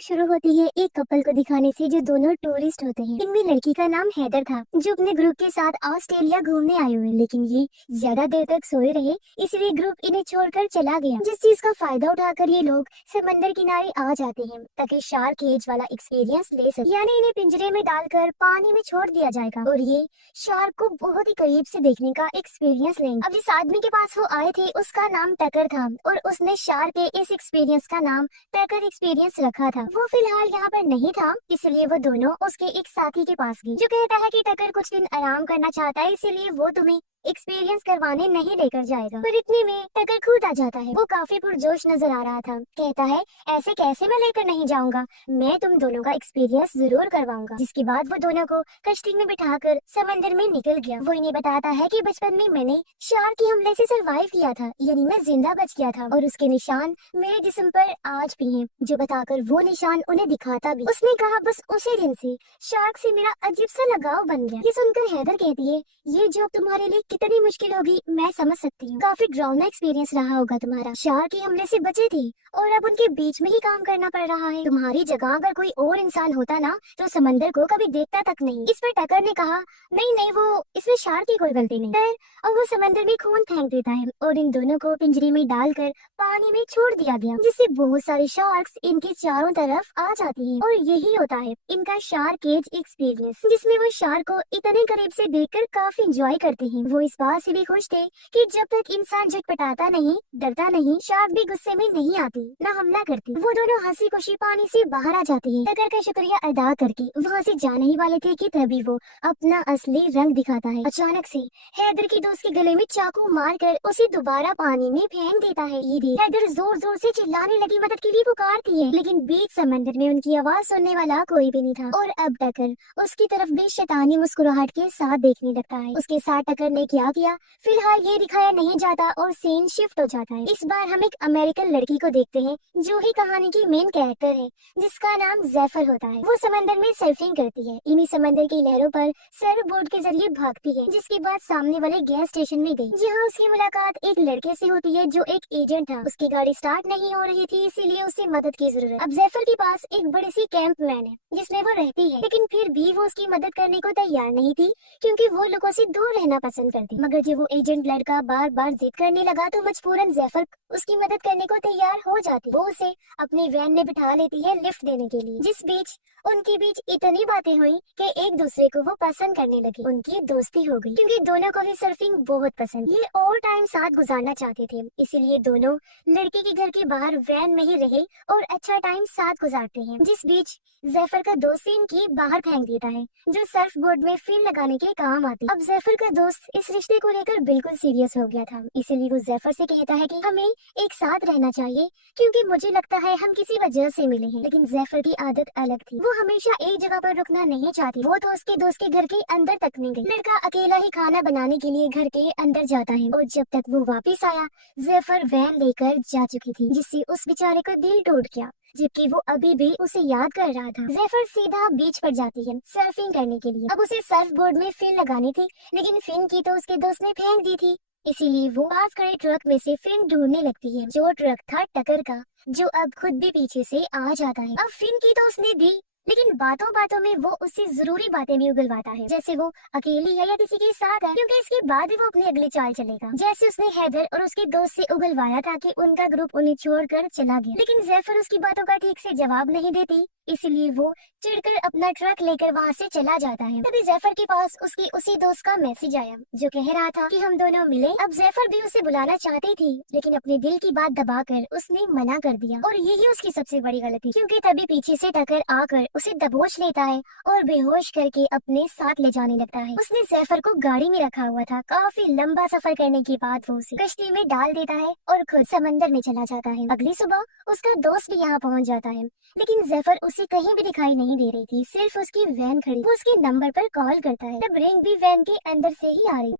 शुरू होती है एक कपल को दिखाने से जो दोनों टूरिस्ट होते हैं। इनमें लड़की का नाम हैदर था जो अपने ग्रुप के साथ ऑस्ट्रेलिया घूमने आए हुए, लेकिन ये ज्यादा देर तक सोए रहे इसलिए ग्रुप इन्हें छोड़कर चला गया। जिस चीज का फायदा उठाकर ये लोग समंदर किनारे आ जाते हैं ताकि शार्क केज वाला एक्सपीरियंस ले सके, यानी इन्हें पिंजरे में डालकर पानी में छोड़ दिया जाएगा और ये शार्क को बहुत ही करीब से देखने का एक्सपीरियंस लेंगे। अब जिस आदमी के पास वो आए थे उसका नाम टकर था और उसने शार्क के इस एक्सपीरियंस का नाम टकर एक्सपीरियंस रखा था। वो फिलहाल यहाँ पर नहीं था इसलिए वो दोनों उसके एक साथी के पास गए जो कहता है कि टकर कुछ दिन आराम करना चाहता है इसलिए वो तुम्हें एक्सपीरियंस करवाने नहीं लेकर जाएगा। पर इतने में टकर खुद आ जाता है। वो काफी पुरजोश नजर आ रहा था। कहता है ऐसे कैसे मैं लेकर नहीं जाऊंगा, मैं तुम दोनों का एक्सपीरियंस जरूर करवाऊंगा। जिसके बाद वो दोनों को कश्ती में बिठाकर समंदर में निकल गया। वो इन्हें बताता है कि बचपन में मैंने शार्क के हमले से सरवाइव किया था, यानी मैं जिंदा बच गया था और उसके निशान मेरे जिस्म पर आज भी हैं। जो बताकर वो निशान उन्हें दिखाता भी। उसने कहा बस उसी दिन से शार्क से मेरा अजीब सा लगाव बन गया। ये सुनकर हैदर कहती है ये जॉब तुम्हारे लिए कितनी मुश्किल होगी मैं समझ सकती हूँ। काफी ड्राउना एक्सपीरियंस रहा होगा तुम्हारा। शार्क के हमले से बचे थे और अब उनके बीच में ही काम करना पड़ रहा है। तुम्हारी जगह अगर कोई और इंसान होता ना तो समंदर को कभी देखता तक नहीं। इस पर टकर ने कहा नहीं नहीं, वो इसमें शार्क की कोई गलती नहीं है। और वो समंदर में खून फेंक देता है और इन दोनों को पिंजरे में डालकर पानी में छोड़ दिया गया, जिससे बहुत सारे शार्क्स इनके चारों तरफ आ जाती हैं। और यही होता है इनका शार्क केज एक्सपीरियंस, जिसमें वो शार्क को इतने करीब से देखकर काफी एंजॉय करते हैं। वो इस बात से भी खुश थे कि जब तक इंसान झटपटाता नहीं, डरता नहीं, शार्क भी गुस्से में नहीं आती, न हमला करती। वो दोनों हंसी खुशी पानी से बाहर आ जाते हैं। टकर का शुक्रिया अदा करके वहाँ से जाने ही वाले थे कि तभी वो अपना असली रंग दिखाता है। अचानक से हैदर की दोस्त के गले में चाकू मारकर उसे दोबारा पानी में फेंक देता है। ये देख हैदर जोर जोर से चिल्लाने लगी, मदद के लिए पुकारती है, लेकिन बीच समंदर में उनकी आवाज सुनने वाला कोई भी नहीं था। और अब टकर उसकी तरफ भी शैतानी मुस्कुराहट के साथ देखने लगता है। उसके साथ टकर ने क्या किया फिलहाल ये दिखाया नहीं जाता और सीन शिफ्ट हो जाता है। इस बार हम एक अमेरिकन लड़की को देखते हैं जो ही कहानी की मेन कैरेक्टर है, जिसका नाम जैफर होता है। वो समंदर में सर्फिंग करती है, इन्हीं समंदर की लहरों पर सर्फ बोर्ड के जरिए भागती है। जिसके बाद सामने वाले गैस स्टेशन में गई जहाँ उसकी मुलाकात एक लड़के से होती है जो एक एजेंट था। उसकी गाड़ी स्टार्ट नहीं हो रही थी इसीलिए उसे मदद की जरूरत। अब जैफर के पास एक बड़ी सी कैंप मैन है जिसमें वो रहती है, लेकिन फिर भी वो उसकी मदद करने को तैयार नहीं थी क्योंकि वो लोगों से दूर रहना पसंद करती। मगर जब वो एजेंट लड़का बार बार जिद करने लगा तो मजबूरन जैफर उसकी मदद करने को तैयार हो जाती। वो उसे अपनी वैन में बिठा लेती है लिफ्ट देने के लिए। जिस बीच उनके बीच इतनी बातें हुई कि एक दूसरे को वो पसंद करने लगे। उनकी दोस्ती हो गई क्योंकि दोनों को ही सर्फिंग बहुत पसंद। ये और टाइम साथ गुजारना चाहते थे इसीलिए दोनों लड़के के घर के बाहर वैन में ही रहे और अच्छा टाइम साथ गुजारते हैं। जिस बीच जैफर का दोस्त इनकी बाहर फेंक देता है जो सर्फ बोर्ड में फिन लगाने के काम आती। अब जैफर का दोस्त इस रिश्ते को लेकर बिल्कुल सीरियस हो गया था इसीलिए वो जैफर से कहता है कि हमें एक साथ रहना चाहिए क्योंकि मुझे लगता है हम किसी वजह से मिले हैं। लेकिन जैफर की आदत अलग थी, वो हमेशा एक जगह पर रुकना नहीं चाहती। वो तो उसके दोस्त के घर के अंदर तक नहीं गई। लड़का अकेला ही खाना बनाने के लिए घर के अंदर जाता है और जब तक वो वापिस आया जैफर वैन लेकर जा चुकी थी, जिससे उस बेचारे का दिल टूट गया जबकि वो अभी भी उसे याद कर रहा था। जैफर सीधा बीच पर जाती है सर्फिंग करने के लिए। अब उसे सर्फ बोर्ड में फिन लगानी थी लेकिन फिन की तो उसके दोस्त ने फेंक दी थी इसीलिए वो पास खड़े ट्रक में से फिन ढूंढने लगती है जो ट्रक था टकर का, जो अब खुद भी पीछे से आ जाता है। अब फिन की तो उसने दी लेकिन बातों बातों में वो उससे जरूरी बातें भी उगलवाता है जैसे वो अकेली है या किसी के साथ है, क्योंकि इसके बाद वो अपनी अगली चाल चलेगा। जैसे उसने हैदर और उसके दोस्त से उगलवाया था कि उनका ग्रुप उन्हें छोड़कर चला गया, लेकिन जैफर उसकी बातों का ठीक से जवाब नहीं देती इसलिए वो चिढ़कर अपना ट्रक लेकर वहाँ से चला जाता है। तभी जैफर के पास उसके उसी दोस्त का मैसेज आया जो कह रहा था कि हम दोनों मिले। अब जैफर भी उसे बुलाना चाहती थी लेकिन अपने दिल की बात दबाकर उसने मना कर दिया और यही उसकी सबसे बड़ी गलती, क्योंकि तभी पीछे से टकर आकर उसे दबोच लेता है और बेहोश करके अपने साथ ले जाने लगता है। उसने जैफर को गाड़ी में रखा हुआ था। काफी लंबा सफर करने के बाद वो उसे कश्ती में डाल देता है और खुद समंदर में चला जाता है। अगली सुबह उसका दोस्त भी यहाँ पहुँच जाता है लेकिन जैफर उसे कहीं भी दिखाई नहीं दे रही थी, सिर्फ उसकी वैन खड़ी। वो उसके नंबर पर कॉल करता है तब रिंग भी वैन के अंदर से ही आ रही।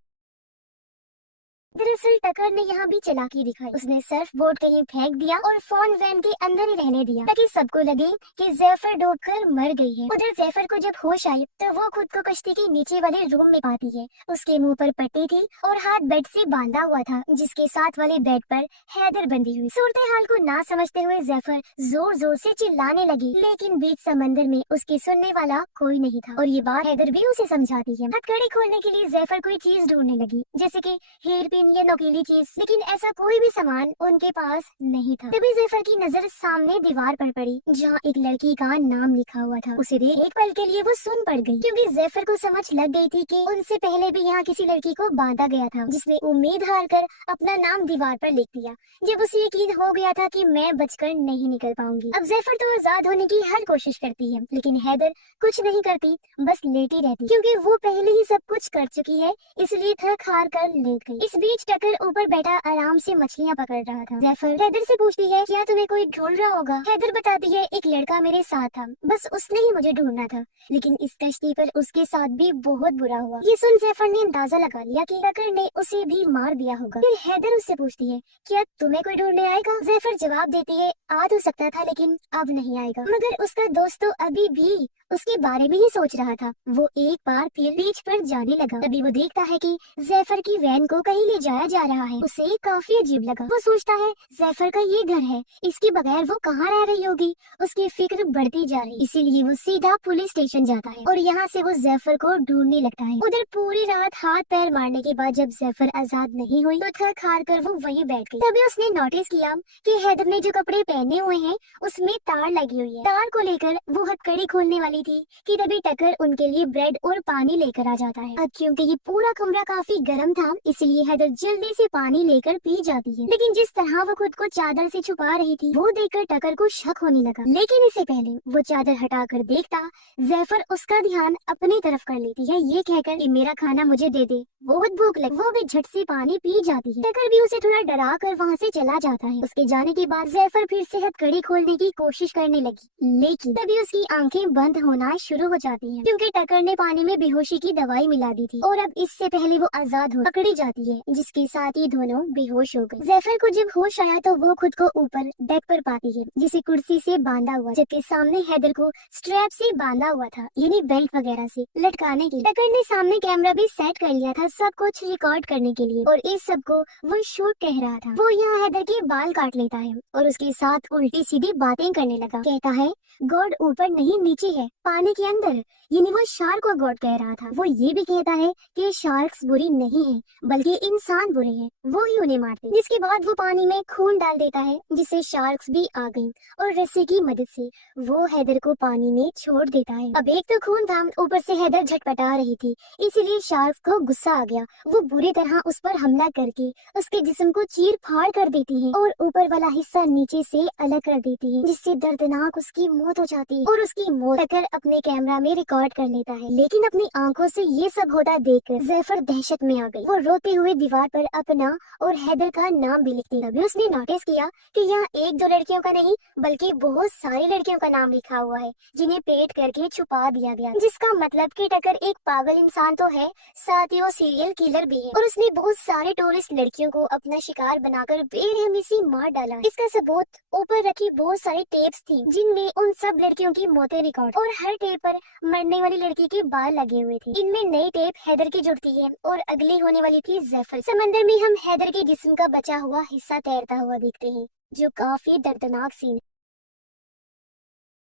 दरअसल टकर ने यहाँ भी चालाकी दिखाई। उसने सर्फ बोर्ड कहीं फेंक दिया और फोन वैन के अंदर ही रहने दिया ताकि सबको लगे कि जैफर डूबकर मर गई है। उधर जैफर को जब होश आई तो वो खुद को कश्ती के नीचे वाले रूम में पाती है। उसके मुंह पर पट्टी थी और हाथ बेड से बांधा हुआ था, जिसके साथ वाले बेड पर हैदर बंधी हुई। सूरत हाल को ना समझते हुए जैफर जोर जोर से चिल्लाने लगी, लेकिन बीच समंदर में उसके सुनने वाला कोई नहीं था। और ये बात हैदर भी उसे समझाती है। हथकड़ी खोलने के लिए जैफर कोई चीज ढूंढने लगी, जैसे कि हेयर पिन या नोकीली चीज, लेकिन ऐसा कोई भी सामान उनके पास नहीं था। तभी जैफर की नजर सामने दीवार पर पड़ी, जहाँ एक लड़की का नाम लिखा हुआ था। उसे देख एक पल के लिए वो सुन पड़ गई, क्योंकि जैफर को समझ लग गई थी कि उनसे पहले भी यहाँ किसी लड़की को बांधा गया था, जिसने उम्मीद हार कर अपना नाम दीवार पर लिख दिया। जब उसे यकीन हो गया था कि मैं बचकर नहीं निकल पाऊंगी। अब जैफर तो आजाद होने की हर कोशिश करती है, लेकिन हैदर कुछ नहीं करती, बस लेटी रहती, क्योंकि वो पहले ही सब कुछ कर चुकी है, इसलिए थक हार कर लेट गई। इस बीच टकर ऊपर बैठा आराम से मछलियाँ पकड़ रहा था। जैफर हैदर से पूछती है, क्या तुम्हें कोई ढूंढ रहा होगा? हैदर बताती है, एक लड़का मेरे साथ था, बस उसने ही मुझे ढूंढना था, लेकिन इस कश्ती पर उसके साथ भी बहुत बुरा हुआ। ये सुन जैफर ने अंदाजा लगा लिया कि टकर ने उसे भी मार दिया होगा। फिर हैदर उससे पूछती है, क्या तुम्हें कोई ढूंढने आएगा? जैफर जवाब देती है, आ तो सकता था, लेकिन अब नहीं आएगा। मगर उसका दोस्त तो अभी भी उसके बारे में ही सोच रहा था। वो एक बार फिर बीच पर जाने लगा। तभी वो देखता है कि जैफर की वैन को कहीं ले जाया जा रहा है। उसे काफी अजीब लगा। वो सोचता है, जैफर का ये घर है, इसके बगैर वो कहाँ रह रही होगी। उसकी फिक्र बढ़ती जा रही, इसीलिए वो सीधा पुलिस स्टेशन जाता है और यहाँ से वो जैफर को ढूंढने लगता है। उधर पूरी रात हाथ पैर मारने के बाद जब जैफर आजाद नहीं हुई तो थक हार कर वो वहीं बैठ गई। तभी उसने नोटिस किया कि हैदर ने जो कपड़े पहने हुए हैं उसमें तार लगी हुई है। तार को लेकर वो हथकड़ी खोलने वाली थी कि तभी टकर उनके लिए ब्रेड और पानी लेकर आ जाता है। अब क्योंकि ये पूरा कमरा काफी गर्म था, इसलिए हैदर जल्दी से पानी लेकर पी जाती है। लेकिन जिस तरह वो खुद को चादर से छुपा रही थी, वो देखकर टकर को शक होने लगा। लेकिन इससे पहले वो चादर हटाकर देखता, जैफर उसका ध्यान अपनी तरफ कर लेती है, ये कहकर कि मेरा खाना मुझे दे दे, बहुत भूख लगी। वो भी झट से पानी पी जाती है। टकर भी उसे थोड़ा डरा कर वहाँ से चला जाता है। उसके जाने के बाद जैफर फिर से हथकड़ी खोलने की कोशिश करने लगी, लेकिन तभी उसकी आंखें बंद होना शुरू हो जाती हैं, क्योंकि टकर ने पानी में बेहोशी की दवाई मिला दी थी और अब इससे पहले वो आजाद हो पकड़ी जाती है, जिसके साथ ही दोनों बेहोश हो गए। जैफर को जब होश आया तो वो खुद को ऊपर डेक पर पाती है, जिसे कुर्सी से बांधा हुआ, जबकि सामने हैदर को स्ट्रैप से बांधा हुआ था, यानी बेल्ट वगैरह से लटकाने के। टकर ने सामने कैमरा भी सेट कर लिया था सब कुछ रिकॉर्ड करने के लिए, और इस सब को वो शूट कह रहा था। वो यहाँ हैदर के बाल काट लेता है और उसके साथ उल्टी सीधी बातें करने लगा। कहता है, गॉड ऊपर नहीं नीचे है, पानी के अंदर, यानी वो शार्क को गॉड कह रहा था। वो ये भी कहता है कि शार्क्स बुरी नहीं है, बल्कि इंसान बुरे हैं, वो ही उन्हें मारते। जिसके बाद वो पानी में खून डाल देता है, जिससे शार्क्स भी आ गई और रस्सी की मदद से वो हैदर को पानी में छोड़ देता है। अब एक तो खून था, ऊपर से हैदर झटपटा रही थी, इसीलिए शार्क्स को गुस्सा आ गया। वो बुरी तरह उस पर हमला करके उसके जिस्म को चीर फाड़ कर देती है और ऊपर वाला हिस्सा नीचे से अलग कर देती है, जिससे दर्दनाक उसकी मौत हो जाती है। और उसकी मौत टकर अपने कैमरा में रिकॉर्ड कर लेता है, लेकिन अपनी आंखों से ये सब होता देखकर जैफर दहशत में आ गई। वो रोते हुए दीवार पर अपना और हैदर का नाम भी लिखती। तभी उसने नोटिस किया कि यहाँ एक दो लड़कियों का नहीं, बल्कि बहुत सारी लड़कियों का नाम लिखा हुआ है, जिन्हें पेट करके छुपा दिया गया, जिसका मतलब कि टकर एक पागल इंसान तो है, साथ ही वो सीरियल किलर भी है। और उसने बहुत सारे टूरिस्ट लड़कियों को अपना शिकार बनाकर बेरहमी से मार डाला। इसका सबूत ऊपर रखी बहुत सारी टेप्स थी, जिनमें उन सब लड़कियों की मौतें रिकॉर्ड, और हर टेप पर मरने वाली लड़की के बाल लगे हुए थे। इनमें नई टेप हैदर की जुड़ती है और अगली होने वाली थी जैफर। समंदर में हम हैदर के जिस्म का बचा हुआ हिस्सा तैरता हुआ देखते हैं, जो काफी दर्दनाक सीन।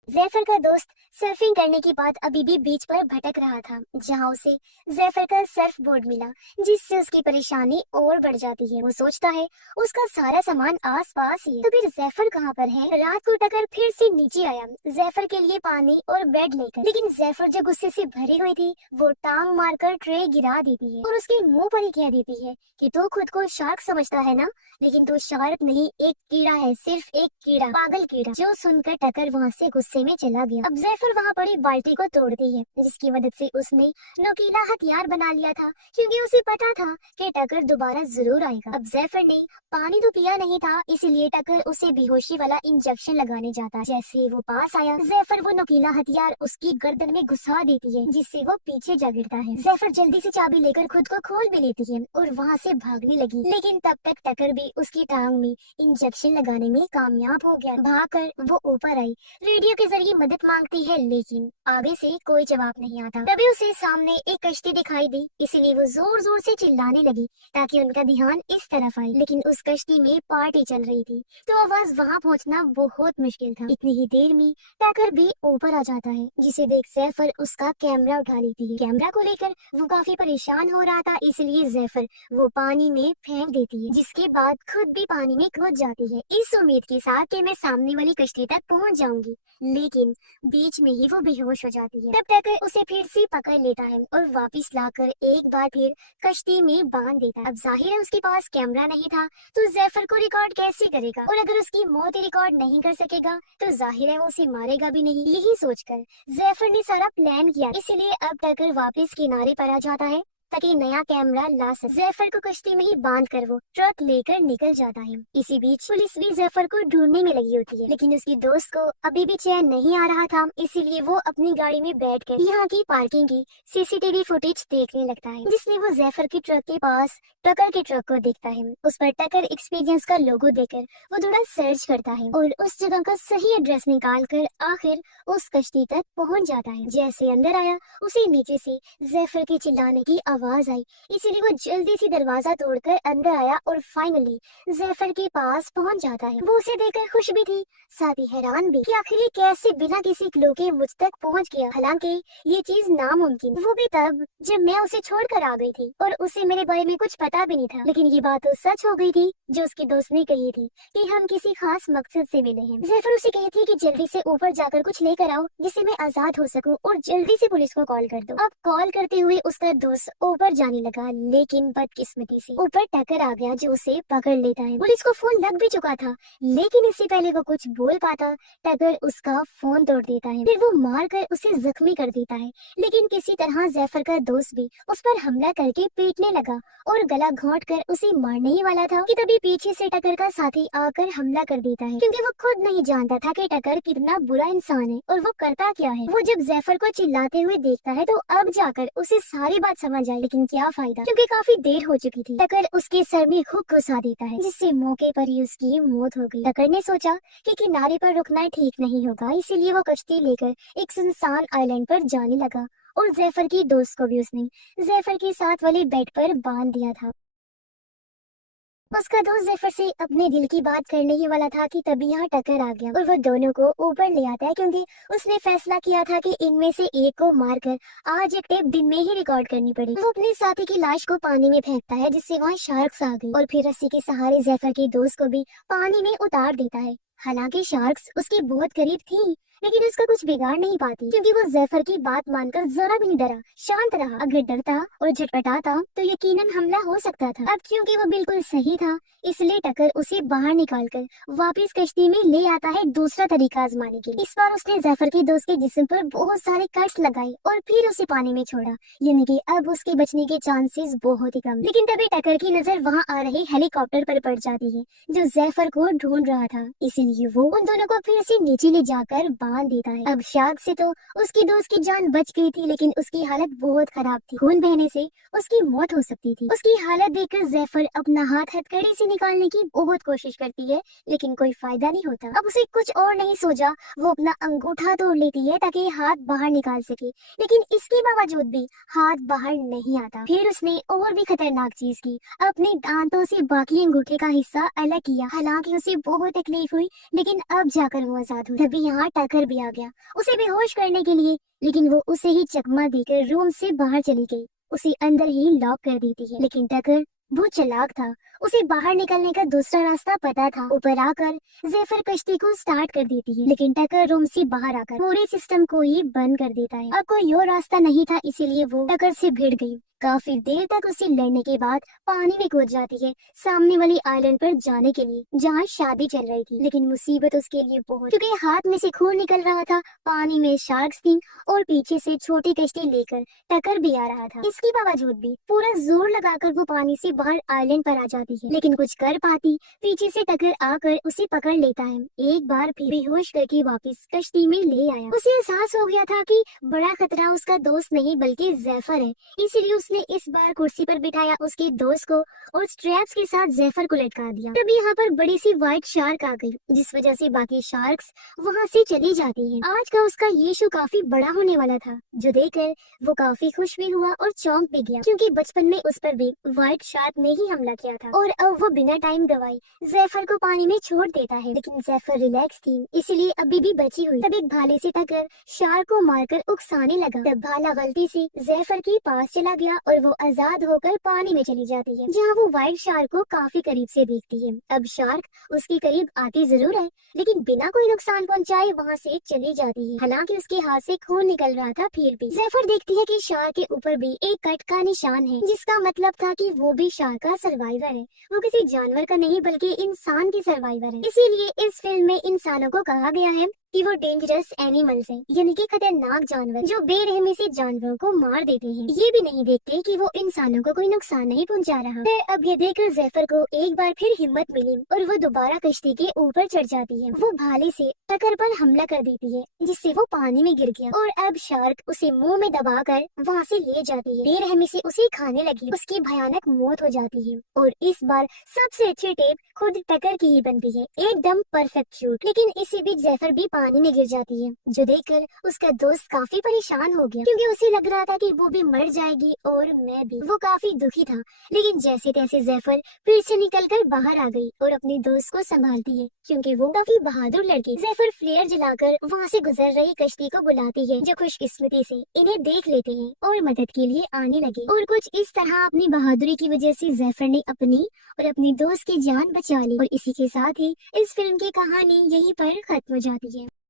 जैफर का दोस्त सर्फिंग करने की बात अभी भी बीच पर भटक रहा था, जहां उसे जैफर का सर्फ बोर्ड मिला, जिससे उसकी परेशानी और बढ़ जाती है। वो सोचता है उसका सारा सामान आसपास ही है, तो फिर जैफर कहाँ पर है। रात को टकर फिर से नीचे आया जैफर के लिए पानी और ब्रेड लेकर, लेकिन जैफर जो गुस्से से भरी हुई थी वो टांग मारकर ट्रे गिरा देती है और उसके मुंह पर ही कह देती है कि तू खुद को शार्क समझता है ना, लेकिन तू शार्क नहीं, एक कीड़ा है, सिर्फ एक कीड़ा, पागल कीड़ा। जो सुनकर टकर वहाँ से गुस्से गुस्से में चला गया। अब जैफर वहाँ पड़ी बाल्टी को तोड़ती है, जिसकी मदद से उसने नुकीला हथियार बना लिया था, क्योंकि उसे पता था कि टकर दोबारा जरूर आएगा। अब जैफर ने पानी तो पिया नहीं था, इसीलिए टकर उसे बेहोशी वाला इंजेक्शन लगाने जाता। जैसे ही वो पास आया, जैफर वो नुकीला हथियार उसकी गर्दन में घुसा देती है, जिससे वो पीछे जा गिरता है। जैफर जल्दी से चाबी लेकर खुद को खोल भी लेती है और वहाँ से भागने लगी, लेकिन तब तक टकर भी उसकी टांग में इंजेक्शन लगाने में कामयाब हो गया। भागकर वो ऊपर आई, रेडियो के जरिए मदद मांगती है, लेकिन आगे से कोई जवाब नहीं आता। तभी उसे सामने एक कश्ती दिखाई दी, इसीलिए वो जोर जोर से चिल्लाने लगी ताकि उनका ध्यान इस तरफ आए। लेकिन उस कश्ती में पार्टी चल रही थी, तो आवाज वहाँ पहुँचना बहुत मुश्किल था। इतनी ही देर में टकर भी ऊपर आ जाता है, जिसे देख जैफर उसका कैमरा उठा लेती है। कैमरा को लेकर वो काफी परेशान हो रहा था, इसलिए जैफर वो पानी में फेंक देती है, जिसके बाद खुद भी पानी में कूद जाती है, इस उम्मीद के साथ कि मैं सामने वाली कश्ती तक पहुंच जाऊंगी। लेकिन बीच में ही वो बेहोश हो जाती है। तब टकर उसे फिर से पकड़ लेता है और वापस लाकर एक बार फिर कश्ती में बांध देता है। अब जाहिर है उसके पास कैमरा नहीं था, तो जैफर को रिकॉर्ड कैसे करेगा, और अगर उसकी मौत ही रिकॉर्ड नहीं कर सकेगा तो जाहिर है वो उसे मारेगा भी नहीं। यही सोचकर जैफर ने सारा प्लान किया, इसलिए अब टकर वापस किनारे पर आ जाता है ताकि नया कैमरा ला सके। जैफर को कश्ती में ही बांधकर वो ट्रक लेकर निकल जाता है। इसी बीच पुलिस भी जैफर को ढूंढने में लगी होती है, लेकिन उसकी दोस्त को अभी भी चैन नहीं आ रहा था, इसीलिए वो अपनी गाड़ी में बैठकर यहाँ की पार्किंग की सीसीटीवी फुटेज देखने लगता है, जिसमें वो जैफर की ट्रक के पास टकर के ट्रक को देखता है। उस पर टकर एक्सपीरियंस का लोगो देखकर वो थोड़ा सर्च करता है और उस जगह का सही एड्रेस निकाल कर आखिर उस कश्ती तक पहुँच जाता है। जैसे अंदर आया, उसे नीचे से जैफर के चिल्लाने की आवाज आई, इसीलिए वो जल्दी से दरवाजा तोड़कर अंदर आया और फाइनली जैफर के पास पहुंच जाता है। वो उसे देखकर खुश भी थी, साथ ही हैरान भी कि आखिर ये कैसे बिना किसी क्लू के मुझ तक पहुंच गया। हालांकि ये चीज नामुमकिन, वो भी तब जब मैं उसे छोड़कर आ गई थी और उसे मेरे बारे में कुछ पता भी नहीं था। लेकिन ये बात तो सच हो गई थी जो उसके दोस्त ने कही थी कि हम किसी खास मकसद से मिले हैं। जैफर उसे कही थी कि जल्दी से ऊपर जाकर कुछ लेकर आओ जिससे मैं आजाद हो सकूं, और जल्दी से पुलिस को कॉल कर दो। अब कॉल करते हुए उसका दोस्त ऊपर जाने लगा, लेकिन बदकिस्मती से ऊपर टकर आ गया जो उसे पकड़ लेता है। पुलिस को फोन लग भी चुका था, लेकिन इससे पहले वो कुछ बोल पाता टकर उसका फोन तोड़ देता है, फिर वो मारकर उसे जख्मी कर देता है। लेकिन किसी तरह जैफर का दोस्त भी उस पर हमला करके पीटने लगा और गला घोंट कर उसे मारने ही वाला था कि तभी पीछे से टकर का साथी आकर हमला कर देता है, क्योंकि वो खुद नहीं जानता था कि टकर कितना बुरा इंसान है और वो करता क्या है। वो जब जैफर को चिल्लाते हुए देखता है तो अब जाकर उसे सारी बात समझ आई, लेकिन क्या फायदा, क्योंकि काफी देर हो चुकी थी। टकर उसके सर में हुक घुसा देता है, जिससे मौके पर ही उसकी मौत हो गई। टकर ने सोचा कि किनारे पर रुकना ठीक नहीं होगा, इसीलिए वो कश्ती लेकर एक सुनसान आइलैंड पर जाने लगा और जैफर की दोस्त को भी उसने जैफर के साथ वाले बेड पर बांध दिया था। उसका दोस्त जैफर से अपने दिल की बात करने ही वाला था कि तभी यहाँ टकर आ गया और वो दोनों को ऊपर ले आता है, क्योंकि उसने फैसला किया था कि इनमें से एक को मारकर आज एक टेप दिन में ही रिकॉर्ड करनी पड़ी। वो अपने साथी की लाश को पानी में फेंकता है, जिससे वहाँ शार्क्स आ गई और फिर रस्सी के सहारे जैफर के दोस्त को भी पानी में उतार देता है। हालांकि शार्क्स उसके बहुत करीब थी, लेकिन उसका कुछ बिगाड़ नहीं पाती, क्योंकि वो जैफर की बात मानकर जरा भी नहीं डरा, शांत रहा। अगर डरता और झटपटाता तो यकीनन हमला हो सकता था। अब क्योंकि वो बिल्कुल सही था, इसलिए टकर उसे बाहर निकालकर वापस कश्ती में ले आता है दूसरा तरीका आजमाने के लिए। इस बार उसने जैफर के दोस्त के जिस्म पर बहुत सारे कट्स लगाए और फिर उसे पानी में छोड़ा, यानी कि अब उसके बचने के चांसेस बहुत ही कम। लेकिन तभी टकर की नजर वहाँ आ रहे हेलीकॉप्टर पर पड़ जाती है जो जैफर को ढूंढ रहा था, इसीलिए वो उन दोनों को फिर से नीचे ले जाकर बांध देता है। अब शार्क से तो उसकी दोस्त की जान बच गई थी, लेकिन उसकी हालत बहुत खराब थी, खून बहने से उसकी मौत हो सकती थी। उसकी हालत देखकर जैफर अपना हाथ हथकड़ी से निकालने की बहुत कोशिश करती है, लेकिन कोई फायदा नहीं होता। अब उसे कुछ और नहीं सोचा, वो अपना अंगूठा तोड़ लेती है ताकि हाथ बाहर निकाल सके, लेकिन इसके बावजूद भी हाथ बाहर नहीं आता। फिर उसने और भी खतरनाक चीज की, अपने दांतों से बाकी अंगूठे का हिस्सा अलग किया। हालांकि उसे बहुत तकलीफ हुई, लेकिन अब जाकर वो आजाद हुई। तभी यहाँ टकर भी आ गया उसे बेहोश करने के लिए, लेकिन वो उसे ही चकमा देकर रूम से बाहर चली गई, उसे अंदर ही लॉक कर देती है। लेकिन टकर बहुत चालाक था, उसे बाहर निकलने का दूसरा रास्ता पता था। ऊपर आकर जैफर कश्ती को स्टार्ट कर देती है, लेकिन टकर रूम से बाहर आकर पूरे सिस्टम को ही बंद कर देता है। अब कोई और रास्ता नहीं था, इसीलिए वो टकर से भिड़ गई। काफी देर तक उससे लड़ने के बाद पानी में कूद जाती है सामने वाली आइलैंड पर जाने के लिए, जहाँ शादी चल रही थी। लेकिन मुसीबत उसके लिए बहुत, क्योंकि हाथ में से खून निकल रहा था, पानी में शार्क्स थी और पीछे से छोटी कश्ती लेकर टकर भी आ रहा था। इसके बावजूद भी पूरा जोर लगाकर वो पानी से बाहर आइलैंड पर आ जाती है, लेकिन कुछ कर पाती पीछे से टकर आकर उसे पकड़ लेता है। एक बार फिर बेहोश करके वापस कश्ती में ले आया। उसे एहसास हो गया था कि बड़ा खतरा उसका दोस्त नहीं बल्कि जैफर है, इसीलिए उसने इस बार कुर्सी पर बिठाया उसके दोस्त को और स्ट्रैप्स के साथ जैफर को लटका दिया। तभी यहाँ पर बड़ी सी व्हाइट शार्क आ गई, जिस वजह से बाकी शार्क्स वहाँ से चली जाती हैं। आज का उसका ये शो काफी बड़ा होने वाला था, जो देखकर वो काफी खुश भी हुआ और चौंक भी गया, क्योंकि बचपन में उस पर भी व्हाइट शार्क ने ही हमला किया था। और अब वो बिना टाइम गवाए जैफर को पानी में छोड़ देता है, लेकिन जैफर रिलैक्स थी इसलिए अभी भी बची हुई। तब एक भाले से टकर शार्क को मारकर उकसाने लगा। तब भाला गलती से जैफर के पास चला गया और वो आजाद होकर पानी में चली जाती है, जहाँ वो व्हाइट शार्क को काफी करीब से देखती है। अब शार्क उसके करीब आती जरूर है, लेकिन बिना कोई नुकसान पहुंचाए वहाँ से चली जाती है। हालांकि उसके हाथ से खून निकल रहा था, फिर भी जैफर देखती है कि शार्क के ऊपर भी एक कट का निशान है, जिसका मतलब था कि वो भी शार्क का सर्वाइवर है। वो किसी जानवर का नहीं बल्कि इंसान की सर्वाइवर है। इसीलिए इस फिल्म में इंसानों को कहा गया है कि वो डेंजरस एनिमल्स हैं, यानी कि खतरनाक जानवर जो बेरहमी से जानवरों को मार देते हैं। ये भी नहीं देखते कि वो इंसानों को कोई नुकसान नहीं पहुंचा रहा है। अब ये देखकर जैफर को एक बार फिर हिम्मत मिली और वो दोबारा कश्ती के ऊपर चढ़ जाती है। वो भाले से टकर पर हमला कर देती है, जिससे वो पानी में गिर गया और अब शार्क उसे मुंह में दबाकर वहाँ से ले जाती है। बेरहमी से उसे खाने लगी। उसकी भयानक मौत हो जाती है और इस बार सबसे अच्छी टेप खुद टकर की ही बनती है, एकदम परफेक्ट शूट। लेकिन इसी बीच जैफर भी पानी में गिर जाती है, जो देखकर उसका दोस्त काफी परेशान हो गया, क्योंकि उसे लग रहा था कि वो भी मर जाएगी और मैं भी। वो काफी दुखी था, लेकिन जैसे तैसे जैफर फिर से निकलकर बाहर आ गई और अपने दोस्त को संभालती है, क्योंकि वो काफी बहादुर लड़की। जैफर फ्लेयर जलाकर वहाँ से गुजर रही कश्ती को बुलाती है, जो खुशकिस्मती से इन्हें देख लेते हैं और मदद के लिए आने लगे। और कुछ इस तरह अपनी बहादुरी की वजह से जैफर ने अपनी और अपनी दोस्त की जान बचा ली। और इसी के साथ ही इस फिल्म की कहानी यहीं पर खत्म हो जाती है।